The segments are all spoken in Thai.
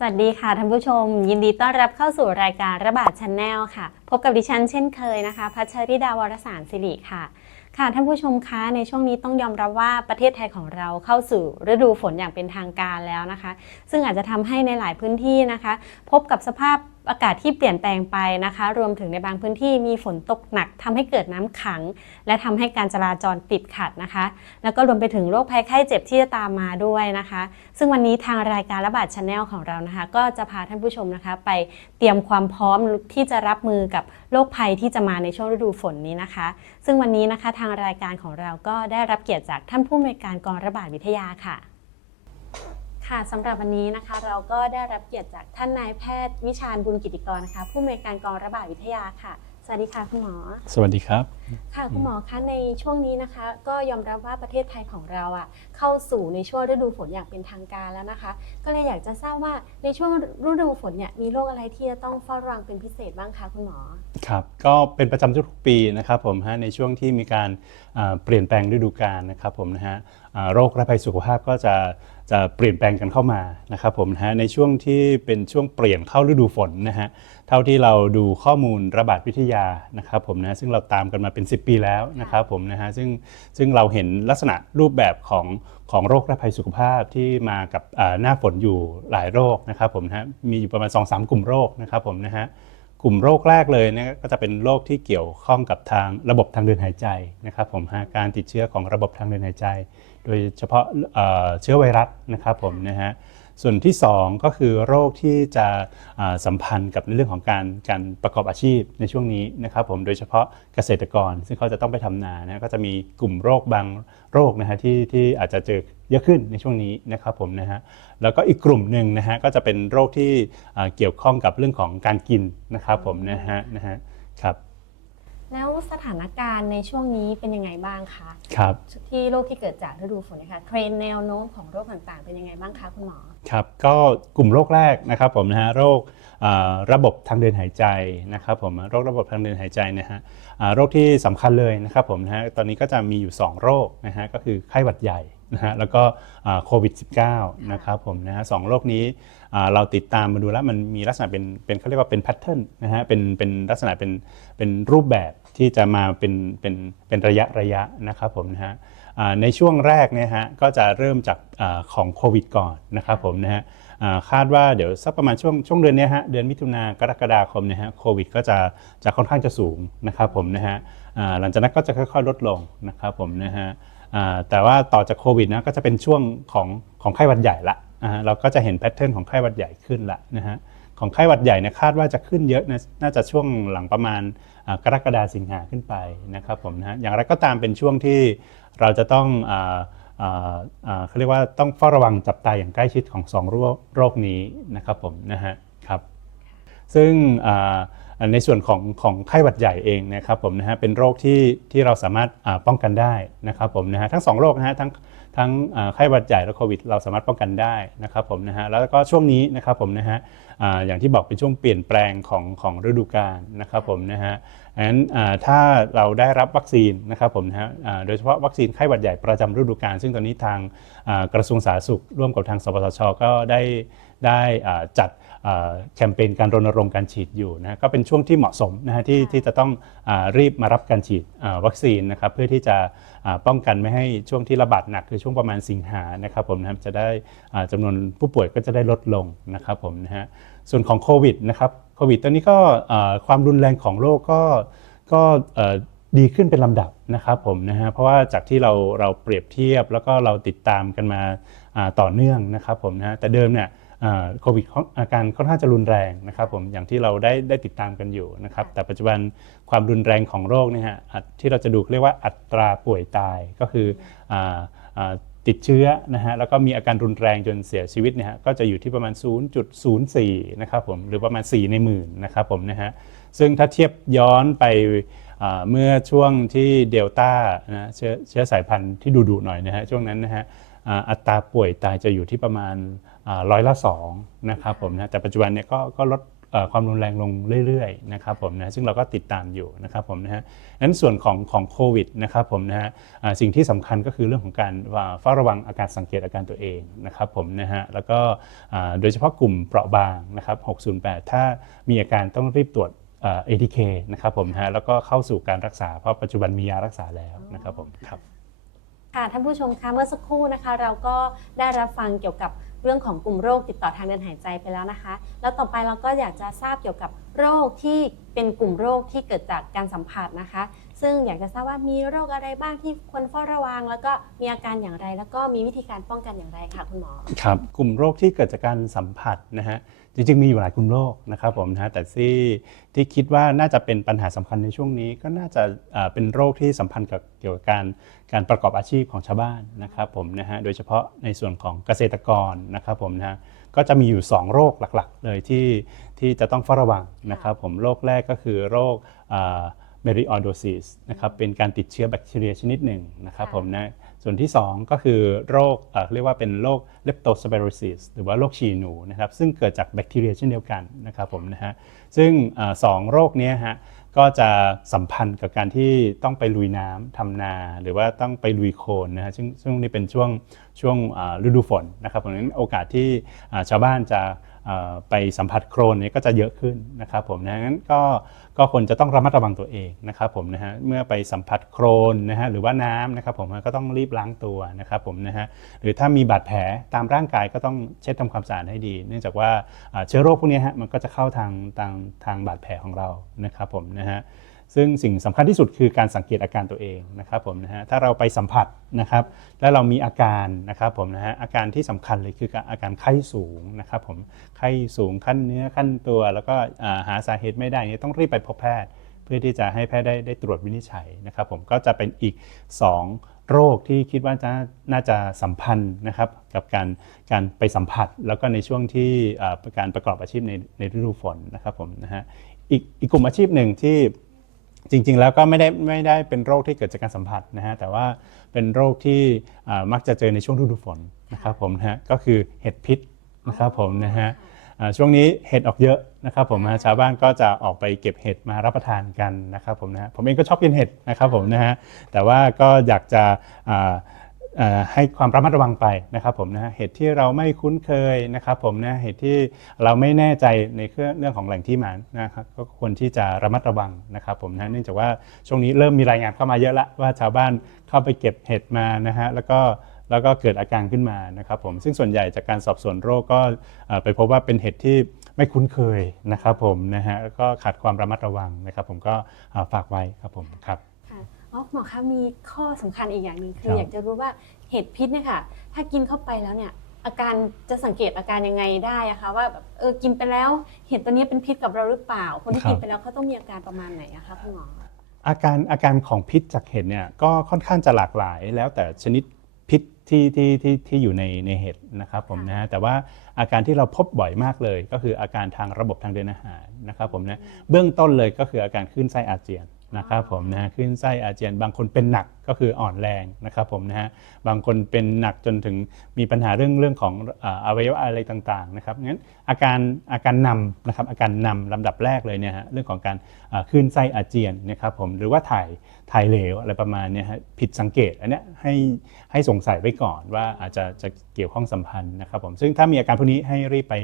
สวัสดีค่ะท่านผู้ชม ยินดีต้อนรับเข้าสู่รายการระบาดชันแนลค่ะ พบกับดิฉันเช่นเคยนะคะพัชริดาวรสารสิริค่ะ ค่ะท่านผู้ชมคะในช่วงนี้ต้องยอมรับว่าประเทศไทยของเราเข้าสู่ฤดูฝนอย่างเป็นทางการแล้วนะคะ ซึ่งอาจจะทำให้ในหลายพื้นที่นะคะ พบกับสภาพ อากาศที่เปลี่ยนแปลงไปนะคะ รวมถึงในบางพื้นที่มีฝนตกหนักทำให้เกิดน้ำขัง และทำให้การจราจรติดขัดนะคะ แล้วก็รวมไปถึงโรคภัยไข้เจ็บที่จะตามมาด้วยนะคะ ซึ่งวันนี้ทางรายการระบาดชาแนลของเรานะคะ ก็จะพาท่านผู้ชมนะคะ ไปเตรียมความพร้อมที่จะรับมือกับโรคภัยที่จะมาในช่วงฤดูฝนนี้นะคะ ซึ่งวันนี้นะคะทางรายการของเราก็ได้รับเกียรติจากท่านผู้อำนวยการกองระบาดวิทยาค่ะ ค่ะสำหรับวันนี้นะคะเราก็ได้รับเกียรติจากท่านนายแพทย์วิชาญบุญกิติกรนะคะผู้อำนวยการกองระบาดวิทยาค่ะ สวัสดีค่ะคุณหมอ สวัสดีครับ ค่ะคุณหมอคะในช่วงนี้นะคะ ก็ยอมรับว่าประเทศไทยของเราอะเข้าสู่ในช่วงฤดูฝนอย่างเป็นทางการแล้วนะคะ ก็เลยอยากจะทราบว่าในช่วงฤดูฝนเนี่ยมีโรคอะไรที่จะต้องเฝ้าระวังเป็นพิเศษบ้างคะคุณหมอ ครับ ก็เป็นประจำทุกๆปีนะครับผมฮะในช่วงที่มีการอ่าเปลี่ยนแปลงฤดูกาลนะครับผมนะฮะอ่าโรคและภัยสุขภาพก็จะ จะเปลี่ยนแปลงกันเข้ามานะครับผมนะฮะในช่วงที่เป็นช่วงเปลี่ยนเข้าฤดูฝนนะฮะเท่าที่เราดูข้อมูลระบาดวิทยานะครับผมนะซึ่งเราตามกันมาเป็น 10 ปีแล้วนะครับผมนะฮะซึ่งซึ่งเราเห็นลักษณะรูปแบบของของโรคและภัยสุขภาพที่มากับหน้าฝนอยู่หลายโรคนะครับผมนะฮะมีอยู่ประมาณ 2-3 กลุ่มโรคนะครับผมนะฮะกลุ่มโรคแรกเลยเนี่ยก็จะเป็นโรคที่เกี่ยวข้องกับทางระบบทางเดินหายใจนะครับผมฮะการติดเชื้อของระบบทางเดินหายใจโดยเฉพาะเอ่อเชื้อไวรัสนะครับผมนะฮะส่วนที่ 2 ก็คือโรคที่จะอ่าสัมพันธ์กับในเรื่องของการการประกอบอาชีพในช่วงนี้นะครับผมโดยเฉพาะเกษตรกร ซึ่งเขาจะต้องไปทำนานะก็จะมีกลุ่มโรคบางโรคนะฮะที่ที่อาจจะเจอเยอะขึ้นในช่วงนี้นะครับผมนะฮะแล้วก็อีกกลุ่มหนึ่งนะฮะก็จะเป็นโรคที่อ่าเกี่ยวข้องกับเรื่องของการกินนะครับผมนะฮะนะฮะครับ แล้วสถานการณ์ในช่วงนี้เป็นยังไงบ้างคะครับที่โรคที่เกิดจากฤดูฝนนะคะเทรนด์แนวโน้มของโรคต่างๆ เป็นยังไงบ้างคะคุณหมอครับก็กลุ่มโรคแรกนะครับผมนะฮะโรคอ่าระบบทางเดินหายใจนะครับผมโรคระบบทางเดินหายใจนะฮะอ่าโรคที่สำคัญเลยนะครับผมนะฮะตอนนี้ก็จะมีอยู่ 2 โรคนะฮะก็คือไข้หวัดใหญ่นะฮะแล้วก็อ่าโควิด -19 นะครับผมนะฮะสองโรคนี้อ่า เราติดตามมาดูแล้วมันมีลักษณะเป็นเป็นเขาเรียกว่าเป็นแพทเทิร์นนะฮะเป็นเป็นลักษณะเป็นเป็นรูปแบบที่จะมาเป็นเป็นเป็นระยะระยะนะครับผมนะฮะในช่วงแรกเนี่ยฮะก็จะเริ่มจากอของโควิดก่อนนะครับผมนะฮะคาดว่าเดี๋ยวสักประมาณช่วงช่วงเดือนนี้ฮะเดือนมิถุนากรกฎาคมเนี่ยฮะโควิดก็จะจะค่อนข้างจะสูงนะครับผมนะฮะหลังจากนั้นก็จะค่อยๆลดลงนะครับผมนะฮะแต่ว่าต่อจากโควิดนะก็จะเป็นช่วงของของไข้หวัดใหญ่ละ เราก็จะเห็นแพทเทิร์นของไข้หวัดใหญ่ขึ้นละนะฮะของไข้หวัดใหญ่เนยคาดว่าจะขึ้นเยอะนะน่าจะช่วงหลังประมาณกรกฎาสิงหาขึ้นไปนะครับผมนะฮะอย่างไรก็ตามเป็นช่วงที่เราจะต้องเขาเรียกว่าต้องเฝ้าระวังจับตาอย่างใกล้ชิดของสองโรคโรคนี้นะครับผมนะฮะครับซึ่งในส่วนของของไข้หวัดใหญ่เองนะครับผมนะฮะเป็นโรคที่ที่เราสามารถป้องกันได้นะครับผมนะฮะทั้งสองโรคนะฮะทั้ง ทั้งไข้หวัดใหญ่และโควิด เราสามารถป้องกันได้นะครับผมนะฮะแล้วก็ช่วงนี้นะครับผมนะฮะอย่างที่บอกเป็นช่วงเปลี่ยนแปลงของของฤดูกาลนะครับผมนะฮะดังนั้นถ้าเราได้รับวัคซีนนะครับผมนะฮะโดยเฉพาะวัคซีนไข้หวัดใหญ่ประจำฤดูกาลซึ่งตอนนี้ทางกระทรวงสาธารณสุขร่วมกับทางสปสชก็ได้ได้จัด แคมเปญการรณรงค์การฉีดอยู่นะฮะก็เป็นช่วงที่เหมาะสมนะฮะที่ที่จะต้องอารีบมารับการฉีดอ่าวัคซีนนะครับเพื่อที่จะอ่าป้องกันไม่ให้ช่วงที่ระบาดหนักคือช่วงประมาณสิงหานะครับผมนะครับจะได้อ่าจำนวนผู้ป่วยก็จะได้ลดลงนะครับผมนะฮะส่วนของโควิดนะครับโควิดตอนนี้ก็อ่าความรุนแรงของโรคก็ก็เอ่อดีขึ้นเป็นลำดับนะครับผมนะฮะเพราะว่าจากที่เราเราเปรียบเทียบแล้วก็เราติดตามกันมาอ่าต่อเนื่องนะครับผมนะฮะแต่เดิมเนี่ยอ่า โควิดค่อนอาการค่อนข้างจะรุนแรงนะครับผมอย่างที่เราได้ได้ติดตามกันอยู่นะครับแต่ปัจจุบันความรุนแรงของโรคเนี่ยฮะอัตที่เราจะดูเรียกว่าอัตราป่วยตายก็คืออ่าอ่าติดเชื้อนะฮะแล้วก็มีอาการรุนแรงจนเสียชีวิตเนี่ยฮะก็จะอยู่ที่ประมาณ 0.04นะครับผมหรือประมาณ 4 ในหมื่นนะครับผมนะฮะซึ่งถ้าเทียบย้อนไปอ่าเมื่อช่วงที่เดลต้านะเชื้อเชื้อสายพันธุ์ที่ดุๆหน่อยนะฮะช่วงนั้นนะฮะอ่าอัตราป่วยตายจะอยู่ที่ประมาณอ่า ร้อยละสองนะครับผมนะแต่ปัจจุบันเนี่ยก็ก็ลดความรุนแรงลงเรื่อยๆนะครับผมนะซึ่งเราก็ติดตามอยู่นะครับผมนะฮะนั้นส่วนของของโควิดนะครับผมนะฮะสิ่งที่สำคัญก็คือเรื่องของการเฝ้าระวังอาการสังเกตอาการตัวเองนะครับผมนะฮะแล้วก็โดยเฉพาะกลุ่มเปราะบางนะครับ608 ถ้ามีอาการต้องรีบตรวจเอ่อ ATK นะครับผมฮะแล้วก็เข้าสู่การรักษาเพราะปัจจุบันมียารักษาแล้วนะครับผมครับ ค่ะท่านผู้ชมคะเมื่อสักครู่นะคะ เราก็ได้รับฟังเกี่ยวกับเรื่องของกลุ่มโรคติดต่อทางเดินหายใจไปแล้วนะคะ แล้วต่อไปเราก็อยากจะทราบเกี่ยวกับโรคที่เป็นกลุ่มโรคที่เกิดจากการสัมผัสนะคะ ซึ่งอยากจะทราบว่ามีโรคอะไรบ้างที่ควรเฝ้าระวัง แล้วก็มีอาการอย่างไร แล้วก็มีวิธีการป้องกันอย่างไรค่ะคุณหมอ ครับ กลุ่มโรคที่เกิดจากการสัมผัสนะฮะ จริงๆมีอยู่หลายกลุ่มโรคนะครับผมนะแต่ที่ที่คิดว่าน่าจะเป็นปัญหาสำคัญในช่วงนี้ ก็น่าจะเป็นโรคที่สัมพันธ์กับเกี่ยวกับการการประกอบอาชีพของชาวบ้านนะครับผมนะฮะโดยเฉพาะในส่วนของเกษตรกรนะครับผมนะก็จะมีอยู่ 2 โรคหลักๆ เลยที่ที่จะต้องเฝ้าระวังนะครับผมโรคแรกก็คือโรคเมริออโดซิสนะครับเป็นการติดเชื้อแบคทีเรียชนิดหนึ่งนะครับผมนะ ส่วนที่ 2 ก็คือโรคเเรียกว่าเป็นโรคเลปโตส p ป r o s i s หรือว่าโรคฉี่หนูนะครับซึ่งเกิดจากแบคทีเรียเช่นเดียวกันนะครับผมนะฮะซึ่งอสองโรคนี้ฮะก็จะสัมพันธ์กับการที่ต้องไปลุยน้ำทำนา หรือว่าต้องไปลุยโคลนนะฮะซึ่งซึ่งนี่เป็นช่วงช่วงฤดูฝนนะครับเพราะฉะนั้นโอกาสที่ชาวบ้านจะ ไปสัมผัสโครนเนี่ยก็จะเยอะขึ้นนะครับผมนะงั้นก็ก็ควรจะต้องระมัดระวังตัวเองนะครับผมนะฮะเมื่อไปสัมผัสโครนนะฮะหรือว่าน้ำนะครับผมก็ต้องรีบล้างตัวนะครับผมนะฮะหรือถ้ามีบาดแผลตามร่างกายก็ต้องเช็ดทำความสะอาดให้ดี เนื่องจากว่าอ่าเชื้อโรคพวกนี้ฮะมันก็จะเข้าทางทางทางบาดแผลของเรานะครับผมนะฮะ ซึ่งสิ่งสำคัญที่สุดคือการสังเกตอาการตัวเองนะครับผมนะฮะถ้าเราไปสัมผัสนะครับ แล้วเรามีอาการนะครับผมนะฮะอาการที่สำคัญเลยคืออาการไข้สูงนะครับผมไข้สูงขั้นเนื้อขั้นตัว แล้วก็หาสาเหตุไม่ได้เนี่ยต้องรีบไปพบแพทย์ เพื่อที่จะให้แพทย์ได้ได้ตรวจวินิจฉัยนะครับ ผมก็จะเป็นอีก 2 โรคที่คิดว่าจะน่าจะสัมพันธ์นะครับกับการการไปสัมผัส แล้วก็ในช่วงที่การประกอบอาชีพในในฤดูฝนนะครับผมนะฮะอีกอีกกลุ่มอาชีพหนึ่งที่ จริงๆ แล้วก็ไม่ได้ไม่ได้เป็นโรคที่เกิดจากการสัมผัสนะฮะแต่ว่าเป็นโรคที่มักจะเจอในช่วงฤดูฝนนะครับผมนะฮะก็คือเห็ดพิษนะครับผมนะฮะช่วงนี้เห็ดออกเยอะนะครับผมนะฮะชาวบ้านก็จะออกไปเก็บเห็ดมารับประทานกันนะครับผมนะฮะผมเองก็ชอบกินเห็ดนะครับผมนะฮะแต่ว่าก็อยากจะ ให้ความระมัดระวังไปนะครับผมนะฮะเหตุที่เราไม่คุ้นเคยนะครับผมนะเหตุที่เราไม่แน่ใจในเรื่องของแหล่งที่มานะครับก็ควรที่จะระมัดระวังนะครับผมนะเนื่องจากว่าช่วงนี้เริ่มมีรายงานเข้ามาเยอะละว่าชาวบ้านเข้าไปเก็บเห็ดมานะฮะแล้วก็แล้วก็เกิดอาการขึ้นมานะครับผมซึ่งส่วนใหญ่จากการสอบสวนโรคก็ไปพบว่าเป็นเห็ดที่ไม่คุ้นเคยนะครับผมนะฮะแล้วก็ขาดความระมัดระวังนะครับ ผมก็ฝากไว้ครับผมครับ อ๋อหมอคะมีข้อสำคัญอีกอย่างหนึ่งคืครัอบอยากจะรู้ว่าเห็ดพิษเนี่ยค่ะถ้ากินเข้าไปแล้วเนี่ยอาการจะสังเกตอาการยังไงได้อะคะว่าแบบเออกินไปแล้วเห็ดตัวนี้เป็นพิษกับเราหรือเปล่า คนที่ครับกินไปแล้วเขาต้องมีอาการประมาณไหนอะคะคุณหมออาการอาการของพิษจากเห็ดเนี่ยก็ค่อนข้างจะหลากหลาย แล้วแต่ชนิดพิษที่ที่ที่ที่อยู่ในในเห็ดนะครับผมนะฮะแต่ว่าอาการที่เราพบบ่อยมากเลย ก็คืออาการทางระบบทางเดินอาหารนะครับผมนะเบื้องต้นเลยก็คืออาการคลื่นไส้อาเจียน นะครับผมนะขึ้นไส้อาเจียนบางคนเป็นหนัก ก็คืออ่อนแรงนะครับผมนะฮะบางคนเป็นหนักจนถึงมีปัญหาเรื่องเรื่องของอวัยวะอะไรต่างๆนะครับงั้นอาการอาการนำนะครับอาการนำลำดับแรกเลยเนี่ยฮะเรื่องของการอ่าคลื่นไส้อาเจียนนะครับผมหรือว่าถ่ายถ่ายเหลวอะไรประมาณเนี้ฮะผิดสังเกตอันเนี้ยให้ให้สงสัยไว้ก่อนว่าอาจจะจะเกี่ยวข้องสัมพันธ์นะครับผมซึ่งถ้ามีอาการพวกนี้ให้รีบไป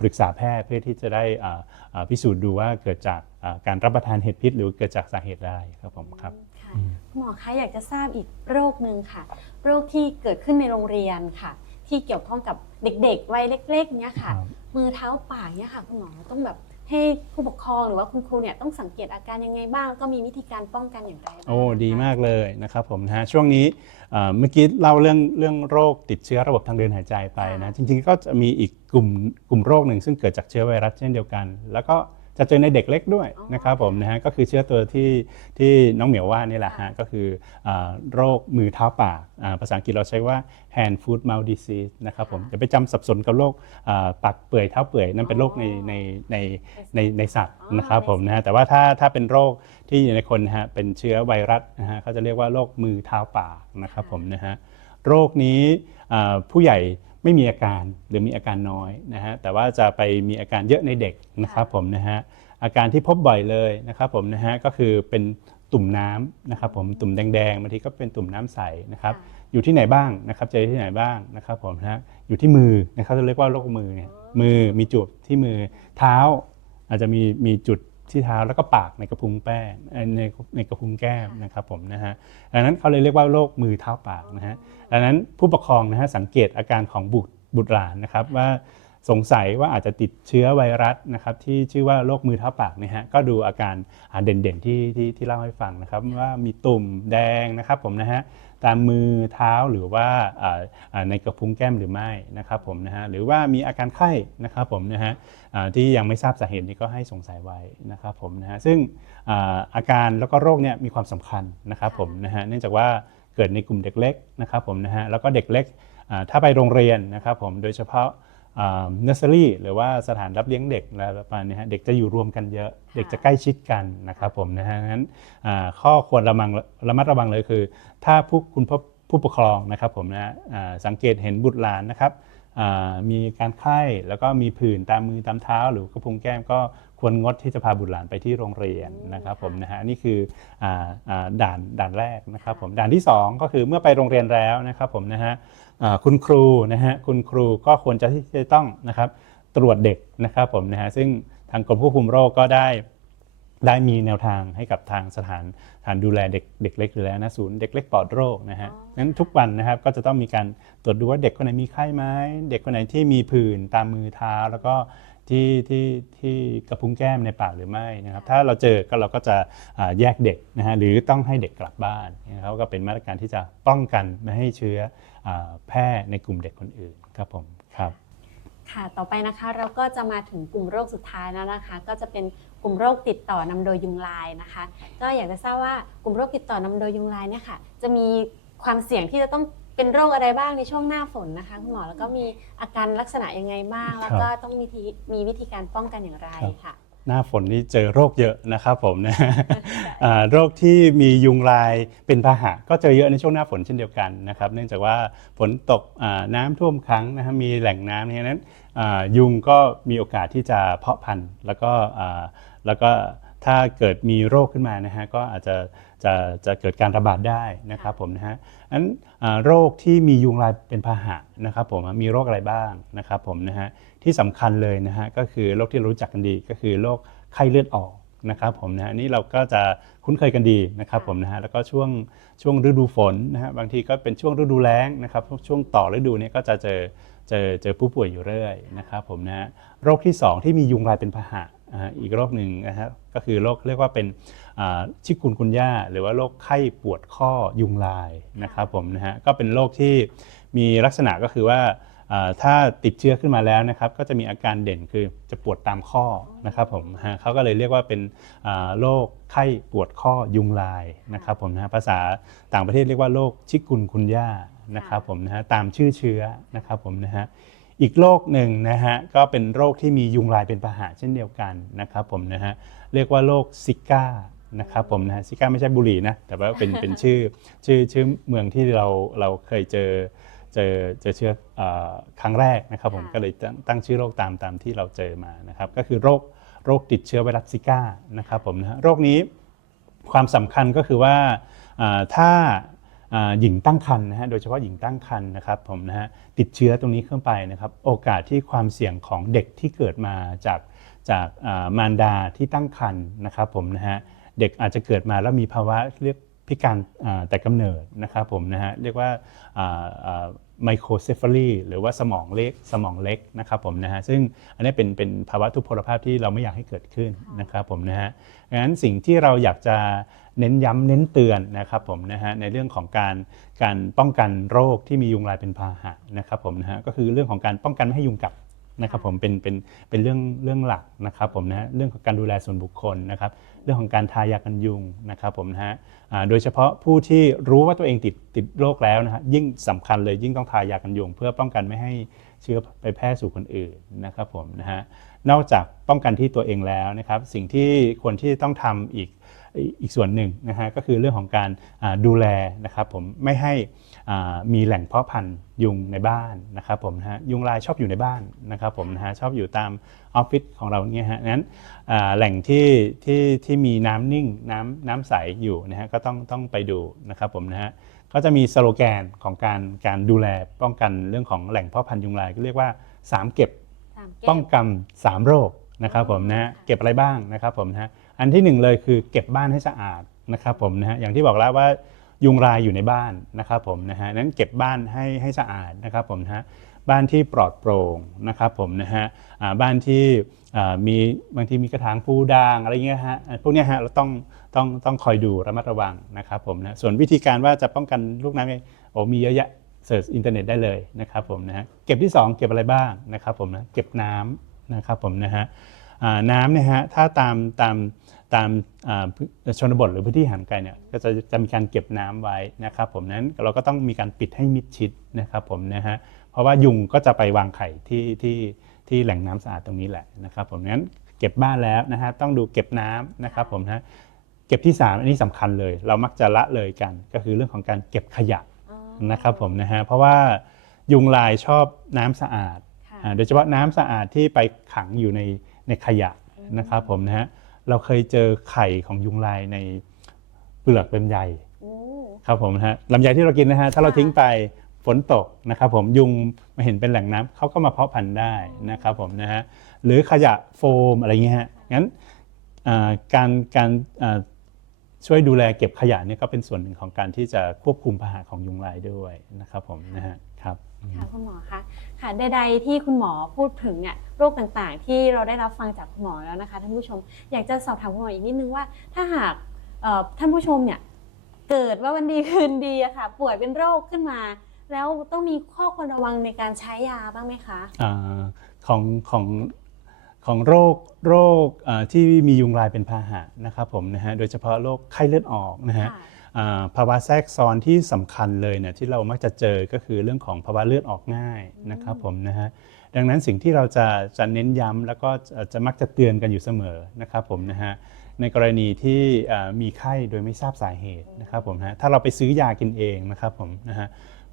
ปรึกษาแพทย์เพื่อที่จะได้อ่าพิสูจน์ดูว่าเกิดจากการรับประทานเห็ดพิษ หรือเกิดจากสาเหตุใดครับผมครับ ค่ะคุณหมอคะอยากจะทราบอีกโรคหนึ่งค่ะ โรคที่เกิดขึ้นในโรงเรียนค่ะ ที่เกี่ยวข้องกับเด็กๆวัยเล็ก ๆ เนี้ยค่ะครับมือเท้าปากเนี้ยค่ะ คุณหมอต้องแบบให้ผู้ปกครองหรือว่าคุณครูเนี่ยต้องสังเกตอาการยังไงบ้างแล้วก็มีวิธีการป้องกันอย่างไรบ้างโอ้นะคะดีมากเลยนะครับผมนะฮะช่วงนี้เอ่อเมื่อกี้เล่าเรื่องเรื่องโรคติดเชื้อระบบทางเดินหายใจไปนะจริงๆก็จะมีอีกกลุ่มกลุ่มโรคหนึ่งซึ่งเกิดจากเชื้อไวรัสเช่นเดียวกัน แล้วก็ จะเจอในเด็กเล็กด้วยนะครับผมนะฮะก็คือเชื้อตัวที่ที่น้องเหมียวว่านี่แหละฮะก็คืออ่าโรคมือเท้าปากอ่าภาษาอังกฤษเราใช้ว่า hand foot mouth disease นะครับผมอย่าไปจำสับสนกับโรคอ่าปากเปื่อยเท้าเปื่อยนั่นเป็นโรคในในในในในสัตว์นะครับผมนะฮะแต่ว่าถ้าถ้าเป็นโรคที่อยู่ในคนนะฮะเป็นเชื้อไวรัสนะฮะเขาจะเรียกว่าโรคมือเท้าปากนะครับผมนะฮะ โรคนี้อ่าผู้ใหญ่ไม่มีอาการหรือมีอาการน้อยนะฮะแต่ว่าจะไปมีอาการเยอะในเด็กนะครับผมนะฮะอาการที่พบบ่อยเลยนะครับผมนะฮะก็คือเป็นตุ่มน้ำนะครับผมตุ่มแดงๆบางทีก็เป็นตุ่มน้ำใสนะครับค่ะอยู่ที่ไหนบ้างนะครับเจอที่ไหนบ้างนะครับผมนะฮะอยู่ที่มือนะครับเราเรียกว่าโรคมือเนี่ยมือมีจุดที่มือเท้าอาจจะมีมีจุด ที่เท้าแล้วก็ปากในกระพุ้งแป้งเอ่อในในกระพุ้งแก้มนะครับผมนะฮะดังนั้นเขาเลยเรียกว่าโรคมือเท้าปากนะฮะดังนั้นผู้ปกครองนะฮะสังเกตอาการของบุตรบุตรหลานนะครับว่า สงสัยว่าอาจจะติดเชื้อไวรัสนะครับที่ชื่อว่าโรคมือเท้าปากนะฮะก็ดูอาการาเด่นๆที่ที่ที่เล่าให้ฟังนะครับว่ามีตุ่มแดงนะครับผมนะฮะตามมือเท้าหรือว่าในกระพุ้งแก้มหรือไม่นะครับผมนะฮะหรือว่ามีอาการไข้นะครับผมนะฮะที่ยังไม่ทราบสาเหตุนี้ก็ให้สงสัยไว้นะครับผมนะฮะซึ่งอาการแล้วก็โรคเนี่ยมีความสำคัญนะครับผมนะฮะเนื่องจากว่าเกิดในกลุ่มเด็กเล็กนะครับผมนะฮะแล้วก็เด็กเล็กถ้าไปโรงเรียนนะครับผมโดยเฉพาะ เนอร์เซอรี่หรือว่าสถานรับเลี้ยงเด็กอะไรประมาณนี้ฮะเด็กจะอยู่รวมกันเยอะ เด็กจะใกล้ชิดกันนะครับผมนะฮะงั้นอ่าข้อควรระมังระมัดระวังเลยคือ ถ้าผู้คุณพ่อผู้ปกครองนะครับผมนะอ่าสังเกตเห็นบุตรหลานนะครับอ่ามีการไข้แล้วก็มีผื่นตามมือตามเท้า หรือกระพุ้งแก้มก็ควรงดที่จะพาบุตรหลานไปที่โรงเรียนนะครับผมนะฮะนี่คืออ่าอ่าด่านด่านแรกนะครับผมด่านที่สองก็คือเมื่อไปโรงเรียนแล้วนะครับผมนะฮะอ่า คุณครูนะฮะคุณครูก็ควรจะที่จะต้องนะครับตรวจเด็กนะครับผมนะฮะซึ่งทางกรมควบคุมโรคก็ได้ได้มีแนวทางให้กับทางสถานสถานดูแลเด็กเด็กเล็กหรือแล้วนะศูนย์เด็กเล็กปลอดโรคนะฮะอ๋องั้นทุกวันนะครับก็จะต้องมีการตรวจดูว่าเด็กคนไหนมีไข้ไหมเด็กคนไหนที่มีผื่นตามมือเท้า แล้วก็ ที่ที่ที่กระพุ้งแก้มในปากหรือไม่นะครับ ถ้าเราเจอก็เราก็จะแยกเด็กนะฮะหรือต้องให้เด็กกลับบ้านนะครับก็เป็นมาตรการที่จะป้องกันไม่ให้เชื้อแพร่ในกลุ่มเด็กคนอื่นครับผมครับค่ะต่อไปนะคะเราก็จะมาถึงกลุ่มโรคสุดท้ายแล้วนะคะ ก็จะเป็นกลุ่มโรคติดต่อนำโดยยุงลายนะคะ ก็อยากจะทราบว่ากลุ่มโรคติดต่อนำโดยยุงลายเนี่ยค่ะจะมีความเสี่ยงที่จะต้อง เป็นโรคอะไรบ้างในช่วงหน้าฝนนะคะคุณหมอแล้วก็มีอาการลักษณะยังไงบ้าง แล้วก็ต้องมีวิธีมีวิธีการป้องกันอย่างไรค่ะ หน้าฝนนี่เจอโรคเยอะนะครับผมนะอ่าโรคที่มียุงลายเป็นพาหะก็เจอเยอะในช่วงหน้าฝนเช่นเดียวกันนะครับ เนื่องจากว่าฝนตกอ่าน้ำท่วมขังนะครับมีแหล่งน้ำเนี่ยนั้นอ่ายุงก็มีโอกาสที่จะเพาะพันธุ์แล้วก็อ่าแล้วก็ ถ้าเกิดมีโรคขึ้นมานะฮะก็อาจจะจะจะเกิดการระบาดได้นะครับผมนะฮะอันอ่าโรคที่มียุงลายเป็นพาหะนะครับผมมีโรคอะไรบ้างนะครับผมนะฮะที่สำคัญเลยนะฮะก็คือโรคที่เรารู้จักกันดีก็คือโรคไข้เลือดออกนะครับผมนะฮะนี่เราก็จะคุ้นเคยกันดีนะครับผมนะฮะแล้วก็ช่วงช่วงฤดูฝนนะฮะบางทีก็เป็นช่วงฤดูแล้งนะครับช่วงต่อฤดูเนี้ก็จะเจอเจอเจอผู้ป่วยอยู่เรื่อยนะครับผมนะฮะโรคที่สองที่มียุงลายเป็นพาหะ อีกโรคหนึ่งนะฮะก็คือโรคเรียกว่าเป็นชิคุนกุนย่าหรือว่าโรคไข้ปวดข้อยุงลายนะครับผมนะฮะก็เป็นโรคที่มีลักษณะก็คือว่าถ้าติดเชื้อขึ้นมาแล้วนะครับ ก็จะมีอาการเด่นคือจะปวดตามข้อนะครับผมฮะเขาก็เลยเรียกว่าเป็นโรคไข้ปวดข้อยุงลายนะครับผมนะฮะภาษาต่างประเทศเรียกว่าโรคชิกุนคุนย่านะครับผมนะฮะตามชื่อเชื้อนะครับผมนะฮะ อีกโรคหนึ่งนะฮะก็เป็นโรคที่มียุงลายเป็นพาหะเช่นเดียวกันนะครับผมนะฮะเรียกว่าโรคซิก้านะครับผมนะฮะซิก้าไม่ใช่บุหรี่นะแต่ว่าเป็นเป็นชื่อชื่อชื่อเมืองที่เราเราเคยเจอเจอเจอเชื้อเออครั้งแรกนะครับผมค่ะก็เลยตั้งตั้งชื่อโรคตามตามที่เราเจอมานะครับก็คือโรคโรคติดเชื้อไวรัสซิก้านะครับผมนะฮะโรคนี้ความสำคัญก็คือว่าอ่าถ้าอ่า หญิงตั้งครรภ์นะฮะโดยเฉพาะหญิงตั้งครรภ์นะครับผมนะฮะติดเชื้อตรงนี้เข้าไปนะครับโอกาสที่ความเสี่ยงของเด็กที่เกิดมาจากจากมารดาที่ตั้งครรภ์นะครับผมนะฮะเด็กอาจจะเกิดมาแล้วมีภาวะเรียกพิการแต่กำเนิดนะครับผมนะฮะเรียกว่าไมโครเซฟ a ลีหรือว่าสมองเล็กสมองเล็กนะครับผมนะฮะซึ่งอันนี้เป็นเป็นภาวะทุพพลภาพที่เราไม่อยากให้เกิดขึ้นนะครับผมนะฮะดังนั้นสิ่งที่เราอยากจะ เน้นย้ำเน้นเตือนนะครับผมนะฮะในเรื่องของการการป้องกันโรคที่มียุงลายเป็นพาหะนะครับผมนะฮะก็คือเรื่องของการป้องกันไม่ให้ยุงกัดนะครับผมเป็นเป็นเป็นเรื่องเรื่องหลักนะครับผมนะฮะเรื่องของการดูแลส่วนบุคคลนะครับเรื่องของการทายากันยุงนะครับผมนะฮะโดยเฉพาะผู้ที่รู้ว่าตัวเองติดติดโรคแล้วนะฮะยิ่งสำคัญเลยยิ่งต้องทายากันยุง เพื่อป้องกันไม่ให้เชื้อไปแพร่สู่คนอื่นนะครับผมนะฮะนอกจากป้องกันที่ตัวเองแล้วนะครับสิ่งที่ควรที่ต้องทำอีก อีกส่วนหนึ่งนะฮะก็คือเรื่องของการอ่าดูแลนะครับผมไม่ให้อ่ามีแหล่งเพาะพันธุ์ยุงในบ้านนะครับผมนะฮะยุงลายชอบอยู่ในบ้านนะครับผมนะฮะชอบอยู่ตามออฟฟิศของเราเนี่ยฮะนั้นอ่าแหล่งที่ที่ที่มีน้ำนิ่งน้ำน้ำใสอยู่นะฮะก็ต้องต้องไปดูนะครับผมนะฮะก็จะมีสโลแกนของการการดูแลป้องกันเรื่องของแหล่งเพาะพันธุ์ยุงลายก็เรียกว่า 3 เก็บสามเก็บป้องกัน 3 โรคนะครับผมนะฮะค่ะเก็บอะไรบ้างนะครับผมนะฮะ อันที่หนึ่งเลยคือเก็บบ้านให้สะอาดนะครับผมนะฮะอย่างที่บอกแล้วว่ายุงลายอยู่ในบ้านนะครับผมนะฮะนั้นเก็บบ้านให้ให้สะอาดนะครับผมนะฮะบ้านที่ปลอดโปร่งนะครับผมนะฮะบ้านที่มีบางทีมีกระถางปูดางอะไรเงี้ยฮะพวกเนี้ยฮะเราต้องต้องต้องคอยดูระมัดระวังนะครับผมนะส่วนวิธีการว่าจะป้องกันลูกน้ำเนี่ยโอ้มีเยอะแยะเสิร์ชอินเทอร์เน็ตได้เลยนะครับผมนะฮะเก็บที่สองเก็บอะไรบ้างนะครับผมนะเก็บน้ำนะครับผมนะฮะ น้ำเนี่ยฮะถ้าตามตามตามอ่าชนบทหรือพื้นที่ห่างไกลเนี่ยก็จะจะมีการเก็บน้ำไว้นะครับผมนั้นเราก็ต้องมีการปิดให้มิดชิดนะครับผมนะฮะเพราะว่ายุงก็จะไปวางไข่ที่ที่ที่แหล่งน้ำสะอาดตรงนี้แหละนะครับผมนั้นเก็บบ้านแล้วนะฮะต้องดูเก็บน้ำนะครับผมนะฮะเก็บที่สามอันนี้สำคัญเลย เรามักจะละเลยกัน ก็คือเรื่องของการเก็บขยะอ๋อนะครับผมนะฮะเพราะว่ายุงลายชอบน้ำสะอาดค่ะอ่าโดยเฉพาะน้ำสะอาดที่ไปขังอยู่ใน ในขยะนะครับผมนะฮะเราเคยเจอไข่ของยุงลายในเปลือกลำไยโอ้ครับผมนะฮะลำไยที่เรากินนะฮะถ้าเราค่ะทิ้งไปฝนตกนะครับผมยุงมาเห็นเป็นแหล่งน้ำเขาก็มาเพาะพันธุ์ได้นะครับผมนะฮะหรือขยะโฟมอะไรเงี้ยฮะงั้นอ่าการการอ่าช่วยดูแลเก็บขยะเนี่ยก็เป็นส่วนหนึ่งของการที่จะควบคุมพาหะของยุงลายด้วยนะครับผมนะฮะครับค่ะคุณหมอคะ ค่ะใดๆที่คุณหมอพูดถึงเนี่ยโรคต่างๆ ที่เราได้รับฟังจากคุณหมอแล้วนะคะท่านผู้ชมอยากจะสอบถามคุณหมออีกนิดนึงว่า ถ้าหากเอ่อท่านผู้ชมเนี่ยเกิดว่าวันดีคืนดีอะค่ะ ป่วยเป็นโรคขึ้นมา แล้วต้องมีข้อควรระวังในการใช้ยาบ้างไหมคะอาของของของโรคโรคอ่าที่มียุงลายเป็นพาหะนะครับผมนะฮะโดยเฉพาะโรคไข้เลือดออกนะฮะค่ะอ่า ภาวะแทรกซ้อนที่สำคัญเลยเนี่ยที่เรามักจะเจอก็คือเรื่องของภาวะเลือดออกง่ายนะครับผมนะฮะดังนั้นสิ่งที่เราจะจะเน้นย้ำแล้วก็จะจะมักจะเตือนกันอยู่เสมอนะครับผมนะฮะในกรณีที่อ่ามีไข้โดยไม่ทราบสาเหตุนะครับผมนะฮะถ้าเราไปซื้อยากินเองนะครับผมนะฮะ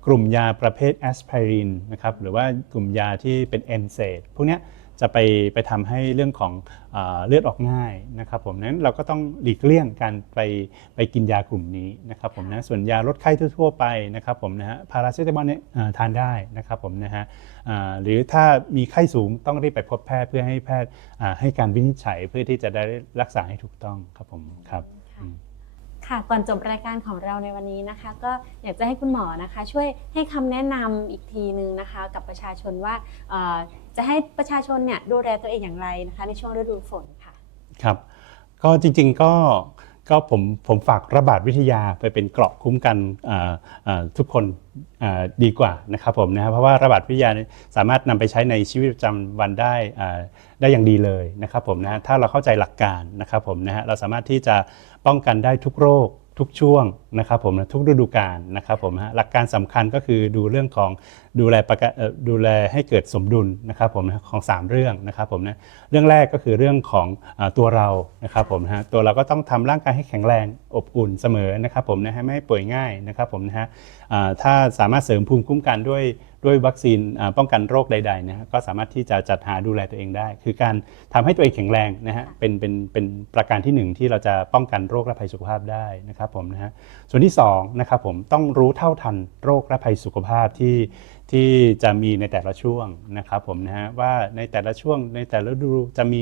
กลุ่มยาประเภทแอสไพรินนะครับหรือว่ากลุ่มยาที่เป็นเอนเซดพวกเนี้ย จะไปไปทำให้เรื่องของอเลือดออกง่ายนะครับผมนั้นเราก็ต้องหลีกเลี่ยงการไปไปกินยากลุ่มนี้นะครับผมนะส่วนยาลดไข้ทั่วๆไปนะครับผมนะฮะพาราเซตามอลเนี่ยทานได้นะครับผมนะฮะหรือถ้ามีไข้สูงต้องรีบไปพบแพทย์เพื่อให้แพทย์ให้การวินิจฉัยเพื่อที่จะได้รักษาให้ถูกต้องครับผมครับ ค่ะก่อนจบรายการของเราในวันนี้นะคะ ก็อยากจะให้คุณหมอนะคะ ช่วยให้คำแนะนำอีกทีนึงนะคะ กับประชาชนว่าจะให้ประชาชนเนี่ยดูแลตัวเองอย่างไรนะคะ ในช่วงฤดูฝนค่ะ ครับ ก็จริงๆก็ ก็ผมผมฝากระบาดวิทยาไปเป็นเกราะคุ้มกันทุกคนดีกว่านะครับผมนะครับเพราะว่าระบาดวิทยาสามารถนำไปใช้ในชีวิตประจำวันได้ได้อย่างดีเลยนะครับผมนะถ้าเราเข้าใจหลักการนะครับผมนะฮะเราสามารถที่จะป้องกันได้ทุกโรค ทุกช่วงนะครับผมนะทุกฤดูกาลนะครับผมฮะหลักการสำคัญก็คือดูเรื่องของดูแลประดูแลให้เกิดสมดุลนะครับผมนะของ 3 เรื่องนะครับผมนะเรื่องแรกก็คือเรื่องของตัวเรานะครับผมนะฮะตัวเราก็ต้องทำร่างกายให้แข็งแรงอบอุ่นเสมอนะครับผมนะฮะไม่ป่วยง่ายนะครับผมนะฮะ ถ้าสามารถเสริมภูมิคุ้มกันด้วยด้วยวัคซีนอ่าป้องกันโรคใดๆนะฮะก็สามารถที่จะจัดหาดูแลตัวเองได้ คือการทำให้ตัวเองแข็งแรงนะฮะเป็นเป็นเป็นประการที่หนึ่งที่เราจะป้องกันโรคและภัยสุขภาพได้นะครับผมนะฮะส่วนที่สองนะครับผมต้องรู้เท่าทันโรคและภัยสุขภาพที่ที่จะมีในแต่ละช่วงนะครับผมนะฮะว่าในแต่ละช่วงในแต่ละฤดูจะมี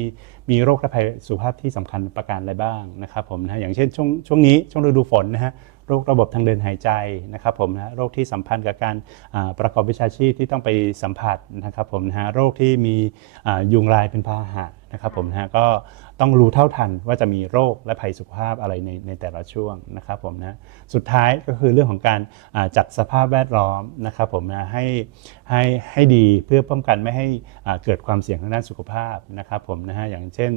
มีโรคและภัยสุขภาพที่สำคัญประการอะไรบ้างนะครับผมนะฮะอย่างเช่นช่วงช่วงนี้ช่วงฤดูฝนนะฮะ โรคระบบทางเดินหายใจนะครับผมนะโรคที่สัมพันธ์กับการประกอบวิชาชีพที่ต้องไปสัมผัสนะครับผมนะโรคที่มียุงลายเป็นพาหะนะครับผมนะก็ต้องรู้เท่าทันว่าจะมีโรคและภัยสุขภาพอะไรในในแต่ละช่วงนะครับผมนะสุดท้ายก็คือเรื่องของการจัดสภาพแวดล้อมนะครับผมนะให้ให้ให้ดีเพื่อป้องกันไม่ให้เกิดความเสี่ยงทางด้านสุขภาพนะครับผมนะฮะอย่างเช่น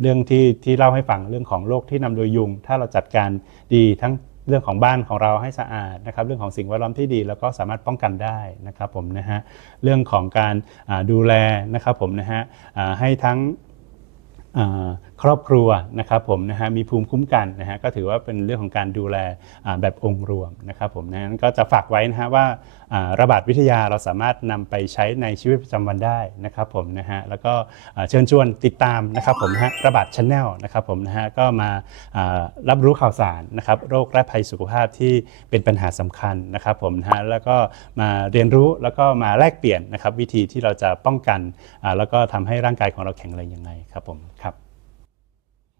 เรื่องที่ที่เล่าให้ฟังเรื่องของโรคที่นำโดยยุง ถ้าเราจัดการดีทั้ง เรื่องของบ้านของเราให้สะอาดนะครับ เรื่องของสิ่งแวดล้อมที่ดีแล้วก็สามารถป้องกันได้นะครับผมนะฮะเรื่องของการดูแลนะครับผมนะฮะให้ทั้ง ครอบครัวนะครับผมนะฮะมีภูมิคุ้มกันนะฮะก็ถือว่าเป็นเรื่องของการดูแลแบบองค์รวมนะครับผมนะนั้นก็จะฝากไว้นะฮะว่าระบาดวิทยาเราสามารถนำไปใช้ในชีวิตประจำวันได้นะครับผมนะฮะแล้วก็เชิญชวนติดตามนะครับผมนะฮะระบาดชาแนลนะครับผมนะฮะก็มารับรู้ข่าวสารนะครับโรคและภัยสุขภาพที่เป็นปัญหาสำคัญนะครับผมนะฮะแล้วก็มาเรียนรู้แล้วก็มาแลกเปลี่ยนนะครับวิธีที่เราจะป้องกันแล้วก็ทำให้ร่างกายของเราแข็งแรงยังไงครับผมครับ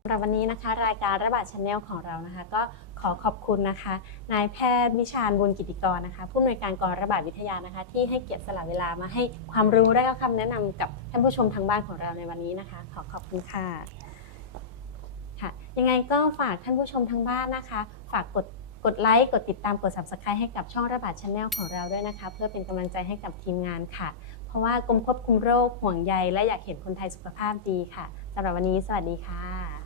สำหรับวันนี้นะคะรายการระบาดชาแนลของเรานะคะก็ขอขอบคุณนะคะนายแพทย์วิชาญบุญกิติกรนะคะผู้อำนวยการกองระบาดวิทยานะคะ ที่ให้เกียรติสละเวลามาให้ความรู้และก็คำแนะนำกับท่านผู้ชมทางบ้านของเราในวันนี้นะคะ ขอขอบคุณค่ะค่ะ ยังไงก็ฝากท่านผู้ชมทางบ้านนะคะ ฝากกดกดไลค์กดติดตามกด subscribe ให้กับช่องระบาดชาแนลของเราด้วยนะคะ เพื่อเป็นกำลังใจให้กับทีมงานค่ะ เพราะว่ากรมควบคุมโรคห่วงใยและอยากเห็นคนไทยสุขภาพดีค่ะสำหรับวันนี้ สวัสดีค่ะ